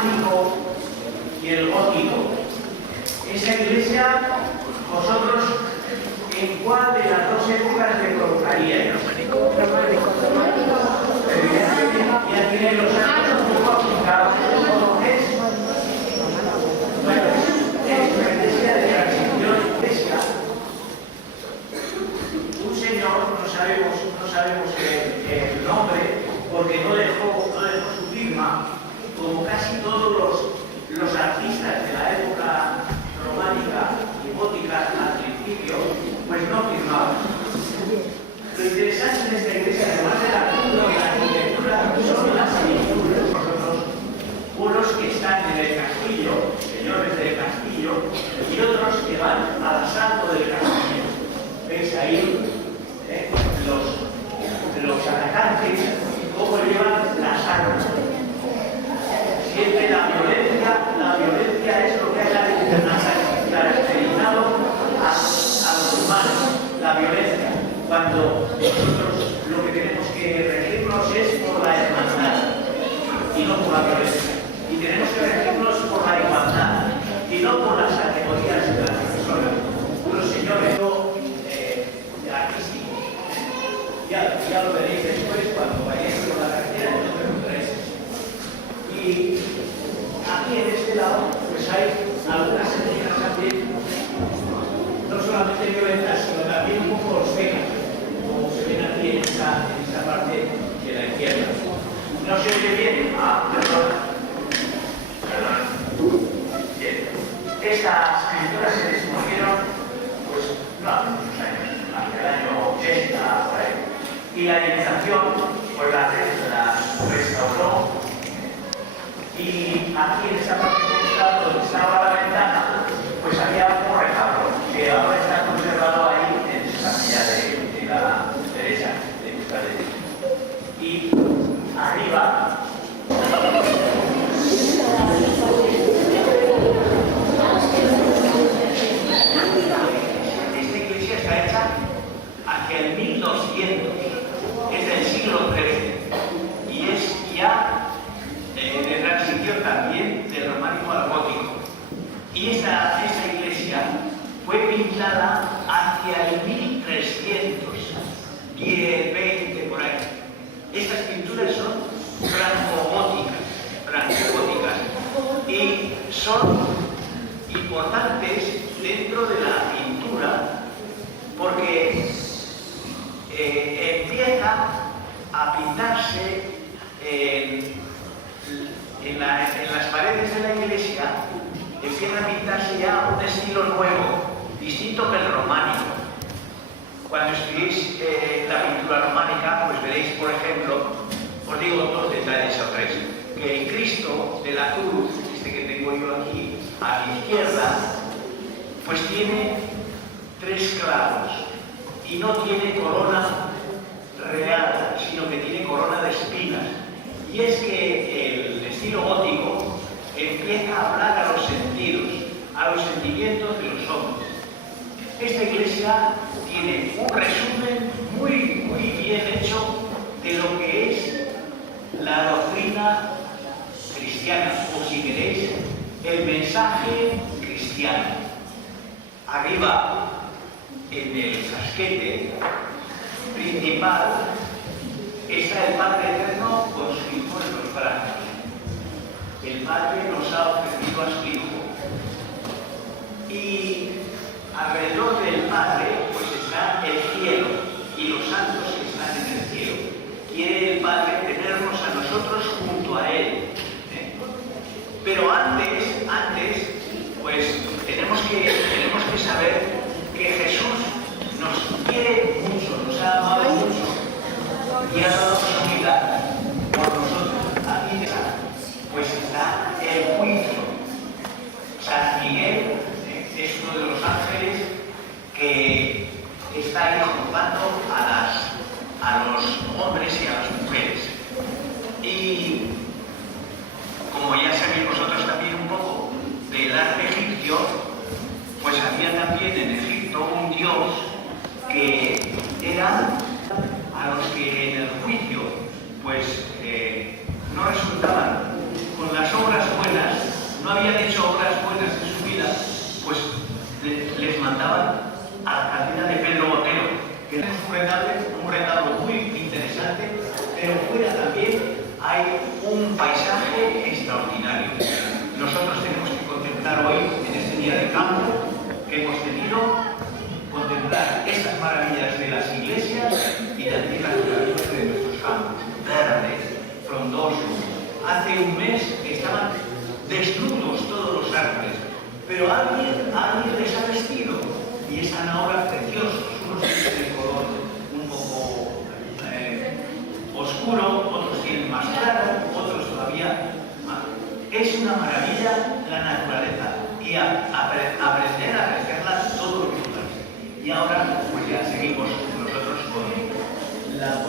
románico y el gótico. Esa iglesia, vosotros, ¿en cuál de las dos épocas le colocaríais? Evidentemente, ya tiene los años un poco aplicados. Entonces, bueno, es una iglesia de transición iglesia. Un señor, no sabemos el nombre, porque no dejó su firma, como casi todos los artistas de la época románica y gótica al principio, pues no firmaban. Lo interesante de esta iglesia, además de la arquitectura, son las pinturas. Unos que están en el castillo, señores del castillo, y otros que van al asalto del castillo. ¿Veis ahí los atacantes, cómo llevan las armas? Siempre la violencia es lo que ha caracterizado a los humanos, la violencia. Cuando nosotros lo que tenemos que regirnos es por la hermandad y no por la violencia. Y tenemos que regirnos por la igualdad y no por las categorías de las personas. Unos señores artísticos. Ya lo veréis después cuando vayáis por la carretera, no preguntaréis. Y aquí en este lado pues hay algunas escenas también, no solamente violentas, sino también un poco obscenas, como se ven aquí en esta parte de la izquierda. ¿No se oye bien? Perdón. Bien. Estas pinturas se descubrieron pues no hace muchos años, hacia el año 80 por ahí. Y la iniciación pues la restauró. Y aquí en esta parte donde estaba la ventana, pues había un retablo que ahora está conservado ahí en esta silla de la derecha, de nuestra derecha. Y arriba, esta iglesia está hecha hacia el 1200, es del siglo XIII, y es ya de transición también del románico al gótico. Y esa iglesia fue pintada hacia el 1300, 10, 20 por ahí. Estas pinturas son francogóticas y son importantes dentro de la pintura porque empieza a pintarse en las paredes de la iglesia, empieza a pintarse ya un estilo nuevo, distinto que el románico. Cuando estudiéis la pintura románica, pues veréis, por ejemplo, os digo dos detalles o tres, que el Cristo de la cruz, este que tengo yo aquí a mi izquierda, pues tiene 3 clavos y no tiene corona real, sino que tiene corona de espinas. Y es que el estilo gótico empieza a hablar a los sentidos, a los sentimientos de los hombres. Esta iglesia tiene un resumen muy bien hecho de lo que es la doctrina cristiana, o si queréis, el mensaje cristiano. Arriba, en el casquete principal, está el Padre Eterno con su Hijo en los brazos. El Padre nos ha ofrecido a su Hijo. Y alrededor del Padre pues está el cielo y los santos que están en el cielo. Quiere el Padre tenernos a nosotros junto a Él. Pero antes, pues tenemos que saber que Jesús nos quiere mucho, nos ha amado mucho y ha dado su vida por nosotros. Aquí pues está el juicio. San Miguel es uno de los ángeles que está ahí juzgando a los hombres y a las mujeres. Y como ya sabéis vosotros también un poco del arte egipcio, pues había también en Egipto un dios que era a los que en el juicio pues no resultaban con las obras buenas día de campo que hemos tenido, contemplar esas maravillas de las iglesias y también las maravillas de nuestros campos, verdes, frondosos. Hace un mes estaban desnudos todos los árboles, pero alguien les ha vestido y están ahora preciosos, unos tienen el color un poco oscuro, otros tienen más claro, otros todavía más. Es una maravilla la naturaleza y aprender a apreciarla todos los días. Y ahora pues ya seguimos nosotros con la